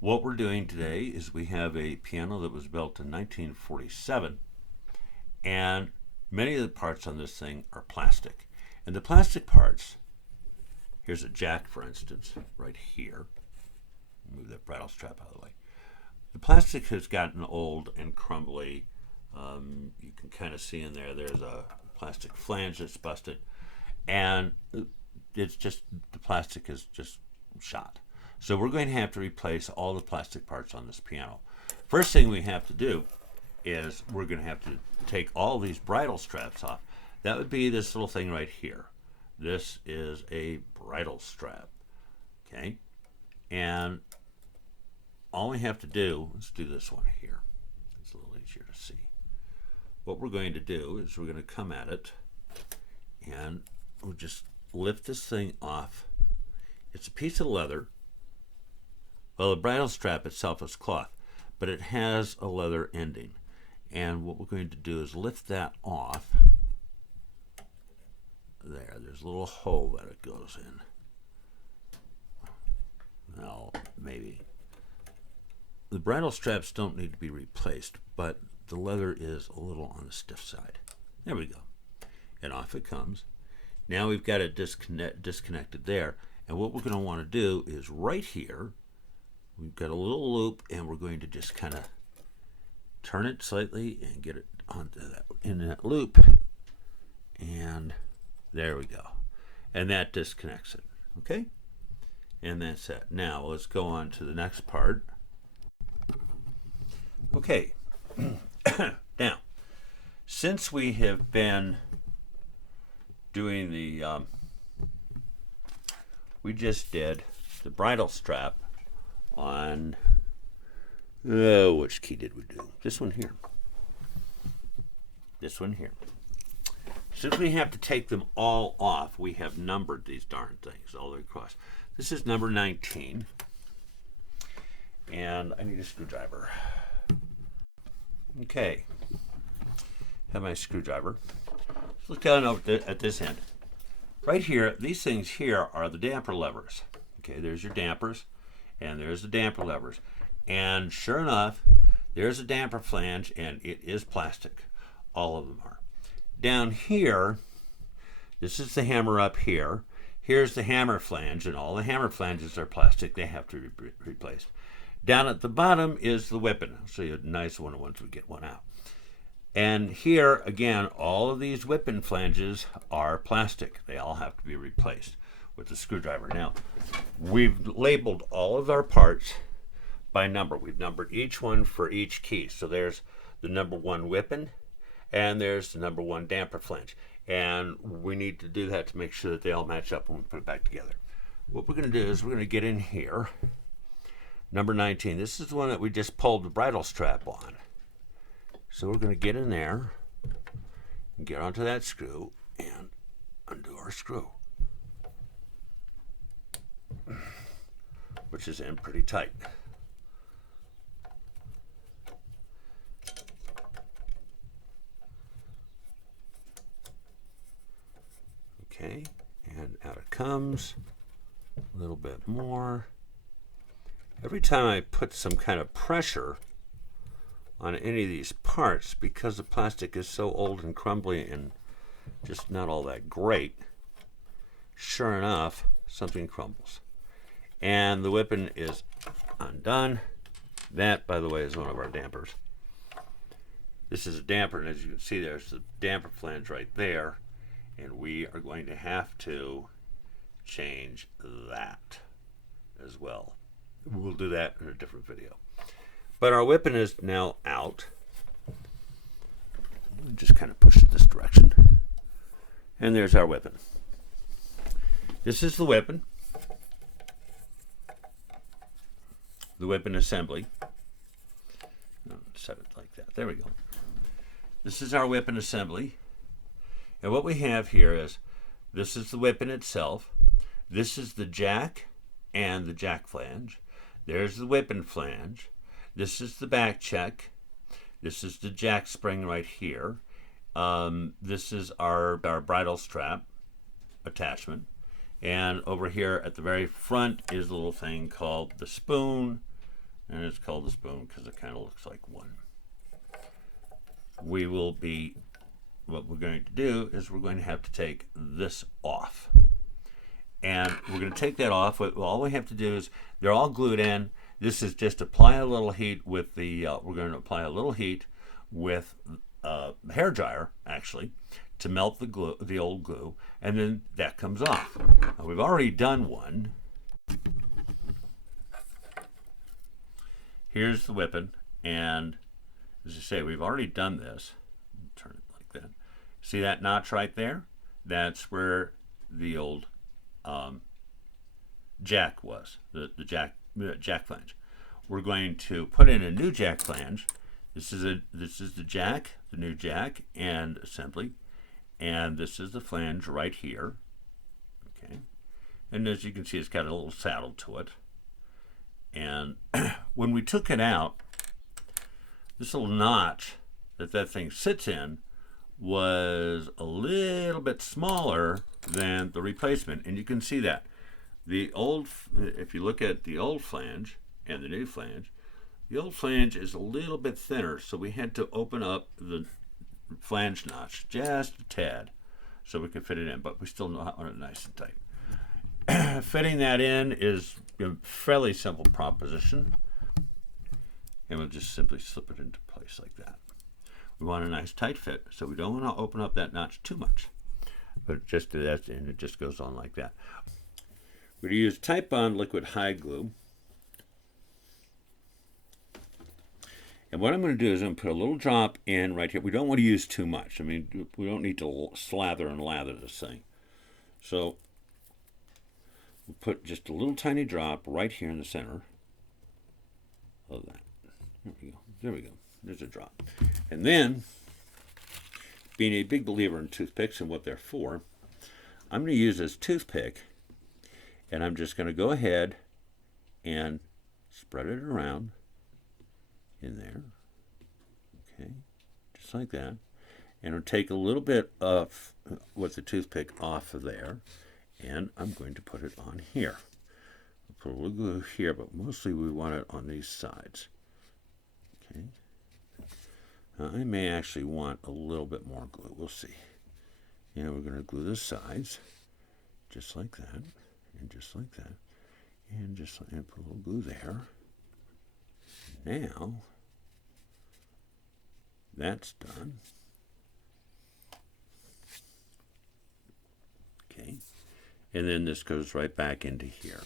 What we're doing today is we have a piano that was built in 1947, and many of the parts on this thing are plastic. And the plastic parts, here's a jack, for instance, right here. Move that bridle strap out of the way. The plastic has gotten old and crumbly. You can kind of see in there, there's a plastic flange that's busted. And it's just, the plastic is just shot. So we're going to have to replace all the plastic parts on this piano. First thing we have to do is we're going to have to take all these bridle straps off. That would be this little thing right here. This is a bridle strap. Okay? And all we have to do, let's do this one here. It's a little easier to see. What we're going to do is we're going to come at it and we'll just lift this thing off. It's a piece of leather. Well, the bridle strap itself is cloth, but it has a leather ending. And what we're going to do is lift that off. There's a little hole that it goes in. Well, maybe. The bridle straps don't need to be replaced, but the leather is a little on the stiff side. There we go. And off it comes. Now we've got it disconnected there. And what we're going to want to do is right here, we've got a little loop, and we're going to just kind of turn it slightly and get it onto that, in that loop. And there we go. And that disconnects it. Okay? And that's it. Now let's go on to the next part. Okay. Now, since we have been doing the, we just did the bridle strap on, which key did we do? This one here. This one here. Since we have to take them all off, we have numbered these darn things all the way across. This is number 19. And I need a screwdriver. Okay. Have my screwdriver. Let's look down over at this end. Right here, these things here are the damper levers. Okay, there's your dampers, and there's the damper levers. And sure enough, there's a damper flange, and it is plastic. All of them are. Down here, this is the hammer up here. Here's the hammer flange, and all the hammer flanges are plastic. They have to be replaced. Down at the bottom is the whipping. I'll show you a nice one once we get one out. And here, again, all of these whipping flanges are plastic. They all have to be replaced with the screwdriver. Now, we've labeled all of our parts by number. We've numbered each one for each key. So there's the number 1 whipping, and there's the number 1 damper flange. And we need to do that to make sure that they all match up when we put it back together. What we're going to do is we're going to get in here. Number 19. This is the one that we just pulled the bridle strap on. So we're going to get in there and get onto that screw and undo our screw, which is in pretty tight. Okay, and out it comes. A little bit more. Every time I put some kind of pressure on any of these parts, because the plastic is so old and crumbly and just not all that great, sure enough, something crumbles. And the whipping is undone. That, by the way, is one of our dampers. This is a damper, and as you can see, there's the damper flange right there. And we are going to have to change that as well. We'll do that in a different video. But our whipping is now out. Just kind of push it this direction. And there's our whipping. This is the whipping. The whipping assembly. Set it like that. There we go. This is our whipping assembly. And what we have here is, this is the whipping itself. This is the jack and the jack flange. There's the whipping flange. This is the back check. This is the jack spring right here. This is our bridle strap attachment. And over here at the very front is a little thing called the spoon, and it's called a spoon because it kind of looks like one. We will be, what we're going to do is we're going to have to take this off. And we're going to take that off. All we have to do is, they're all glued in. This is just apply a little heat with the, we're going to apply a little heat with the hair dryer, actually, to melt the glue, the old glue, and then that comes off. Now, we've already done one. Here's the whipping, and as I say, we've already done this. Turn it like that. See that notch right there? That's where the old jack was, the jack flange. We're going to put in a new jack flange. This is the jack, the new jack and assembly, and this is the flange right here. Okay, and as you can see, it's got a little saddle to it. And when we took it out, this little notch that thing sits in was a little bit smaller than the replacement, and you can see that. The old, if you look at the old flange and the new flange, the old flange is a little bit thinner, so we had to open up the flange notch just a tad so we could fit it in, but we still know how it nice and tight. Fitting that in is a fairly simple proposition, and we'll just simply slip it into place like that. We want a nice tight fit, so we don't want to open up that notch too much, but just do that, and it just goes on like that. We're going to use Titebond liquid hide glue, and what I'm going to do is I'm going to put a little drop in right here. We don't want to use too much. I mean, we don't need to slather and lather this thing, so we'll put just a little tiny drop right here in the center of that. There we go. There we go. There's a drop. And then, being a big believer in toothpicks and what they're for, I'm going to use this toothpick, and I'm just going to go ahead and spread it around in there. Okay, just like that. And I'll take a little bit of with the toothpick off of there, and I'm going to put it on here. I'll put a little glue here, but mostly we want it on these sides. Okay. I may actually want a little bit more glue. We'll see. And we're going to glue the sides just like that, and just like that, and just like, and put a little glue there. Now that's done. Okay, and then this goes right back into here,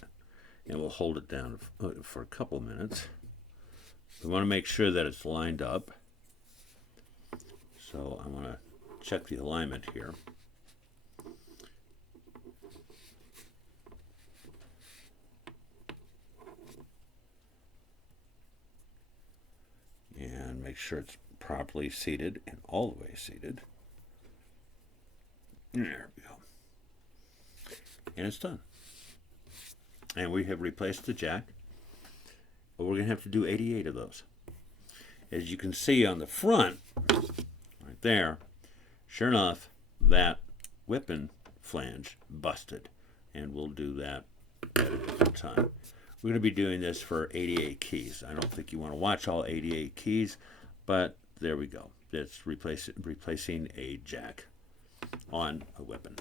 and we'll hold it down for a couple minutes. We want to make sure that it's lined up. So I want to check the alignment here. And make sure it's properly seated and all the way seated. There we go. And it's done. And we have replaced the jack. But we're going to have to do 88 of those. As you can see on the front, right there, sure enough, that whipping flange busted. And we'll do that at a different time. We're going to be doing this for 88 keys. I don't think you want to watch all 88 keys, but there we go. That's replacing a jack on a whipping.